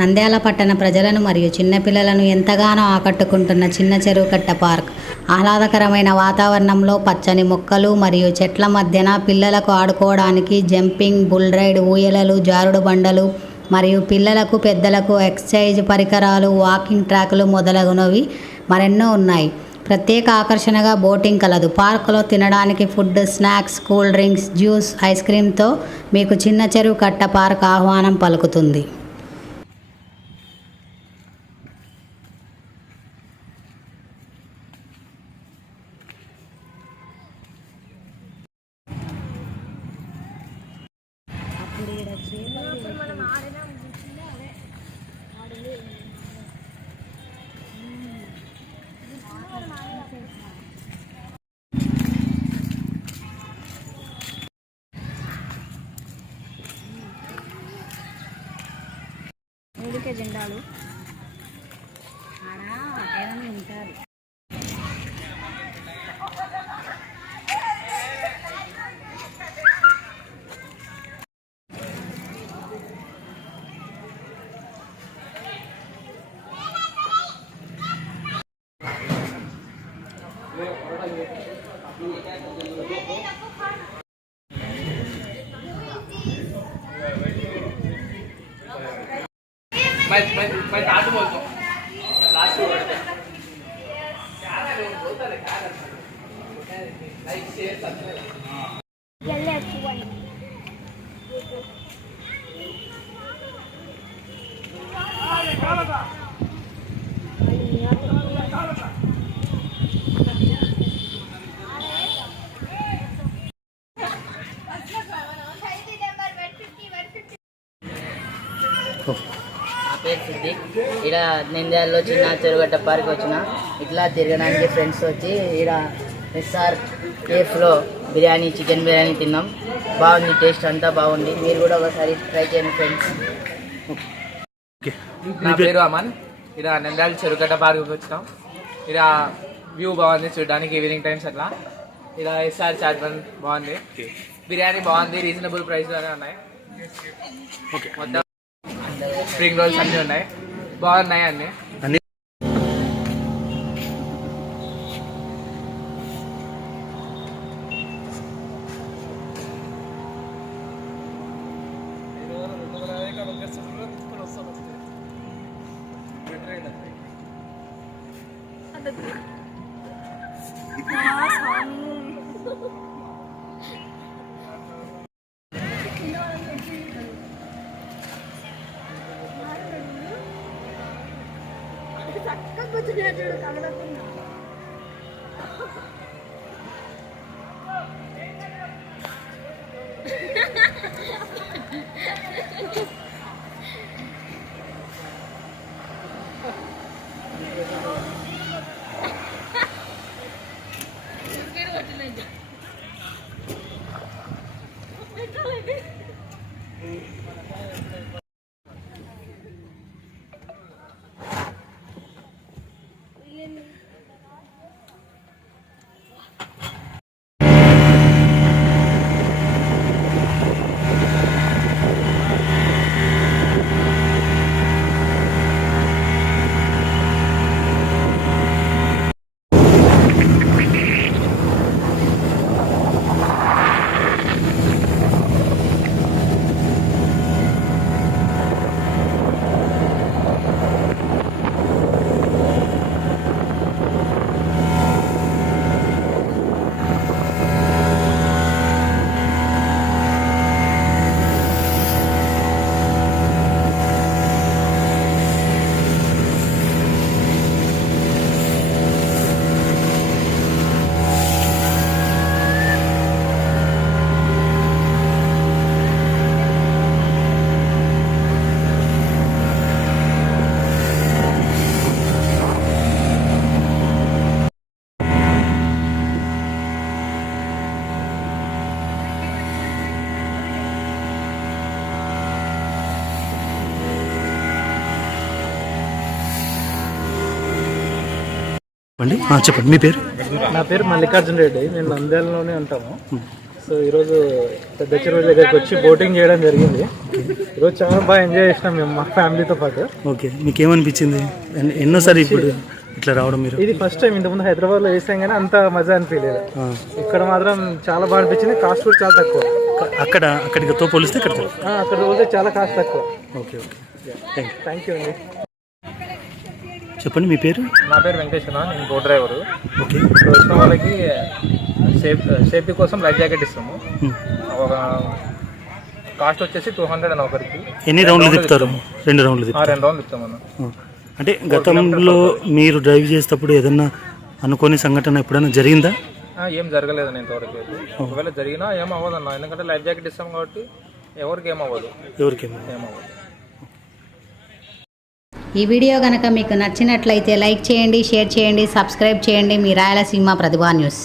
నంద్యాల పట్టణ ప్రజలను మరియు చిన్నపిల్లలను ఎంతగానో ఆకట్టుకుంటున్న చిన్న చెరువు కట్ట పార్క్. ఆహ్లాదకరమైన వాతావరణంలో పచ్చని మొక్కలు మరియు చెట్ల మధ్యన పిల్లలకు ఆడుకోవడానికి జంపింగ్, బుల్ రైడ్, ఊయలలు, జారుడు బండలు మరియు పిల్లలకు పెద్దలకు ఎక్సర్సైజ్ పరికరాలు, వాకింగ్ ట్రాకులు మొదలగునవి మరెన్నో ఉన్నాయి. ప్రత్యేక ఆకర్షణగా బోటింగ్ కలదు. పార్కులో తినడానికి food, snacks, cool drinks, juice, ice క్రీమ్తో మీకు చిన్న చెరువు కట్ట పార్క్ ఆహ్వానం పలుకుతుంది. జెండాలు ఉంటారు. मैं काट बोलता हूँ लास्ट वर्ड लाइक शेयर जल्दी अच्छी वाली పేరు సిద్దిక్. ఇక్కడ నంద్యాలలో చిన్న చెరుగట్ట పార్క్ వచ్చిన ఇట్లా తిరగడానికి ఫ్రెండ్స్ వచ్చి ఇక్కడ ఎస్ఆర్ కేఫ్లో బిర్యానీ, చికెన్ బిర్యానీ తిన్నాం. బాగుంది, టేస్ట్ అంతా బాగుంది. మీరు కూడా ఒకసారి ట్రై చేయండి ఫ్రెండ్స్. నా పేరు అమన్. ఇక్కడ నంద్యాల చెరుగట్ట పార్క్ వచ్చినాం. ఇక్కడ వ్యూ బాగుంది చూడడానికి, ఈవినింగ్ టైమ్స్ అట్లా. ఇక్కడ ఎస్ఆర్ చాట్ బాగుంది, బిర్యానీ బాగుంది, రీజనబుల్ ప్రైస్లోనే ఉన్నాయి. మొత్తం స్ప్రింగ్ రోల్స్ అన్నీ ఉన్నాయి, బాగున్నాయి అన్నీ. చెప్పండి మీ పేరు? నా పేరు మల్లికార్జున రెడ్డి. నేను నంద్యాలలోనే ఉంటాము. సో ఈరోజు పెద్ద చెరువు దగ్గరికి వచ్చి బోటింగ్ చేయడం జరిగింది. ఈరోజు చాలా బాగా ఎంజాయ్ చేసినాం మేము మా ఫ్యామిలీతో పాటు. ఓకే, మీకు ఏమనిపించింది? ఎన్నోసారి ఇప్పుడు ఇట్లా రావడం మీరు? ఇది ఫస్ట్ టైం. ఇంతకుముందు హైదరాబాద్లో వేసాం కానీ అంత మజా అనిపించలేదు. ఇక్కడ మాత్రం చాలా బాగా అనిపించింది. కాస్ట్ కూడా చాలా తక్కువ. అక్కడితో పోలిస్తే ఇక్కడ అక్కడ పోతే చాలా కాస్ట్ తక్కువ. ఓకే ఓకే, థ్యాంక్ యూ అండి. చెప్పండి మీ పేరు? నా పేరు వెంకటేశ్వర, నేను బోట్ డ్రైవరు. ఓకే, ఇక్కడ వచ్చిన వాళ్ళకి సేఫ్టీ కోసం లైఫ్ జాకెట్ ఇస్తాము. ఒక కాస్ట్ వచ్చేసి 200 అని ఒకరికి. ఎన్ని రౌండ్లు తిప్పుతారు? 2 రౌండ్లు తిప్పుతారు. 2 రౌండ్లు తిప్పుతాం అన్న. అంటే గతంలో మీరు డ్రైవ్ చేసేటప్పుడు ఏదన్నా అనుకోని సంఘటన ఎప్పుడైనా జరిగిందా? ఏం జరగలేదు ఇంతవరకు అయితే. ఒకవేళ జరిగినా ఏం అవ్వదు అన్న, ఎందుకంటే లైఫ్ జాకెట్ ఇస్తాం కాబట్టి ఎవరికి ఏమవ్వదు. ఏమవ్వదు. ఈ వీడియో కనుక మీకు నచ్చినట్లయితే లైక్ చేయండి, షేర్ చేయండి, సబ్స్క్రైబ్ చేయండి. మీ రాయలసీమ ప్రతిభా న్యూస్.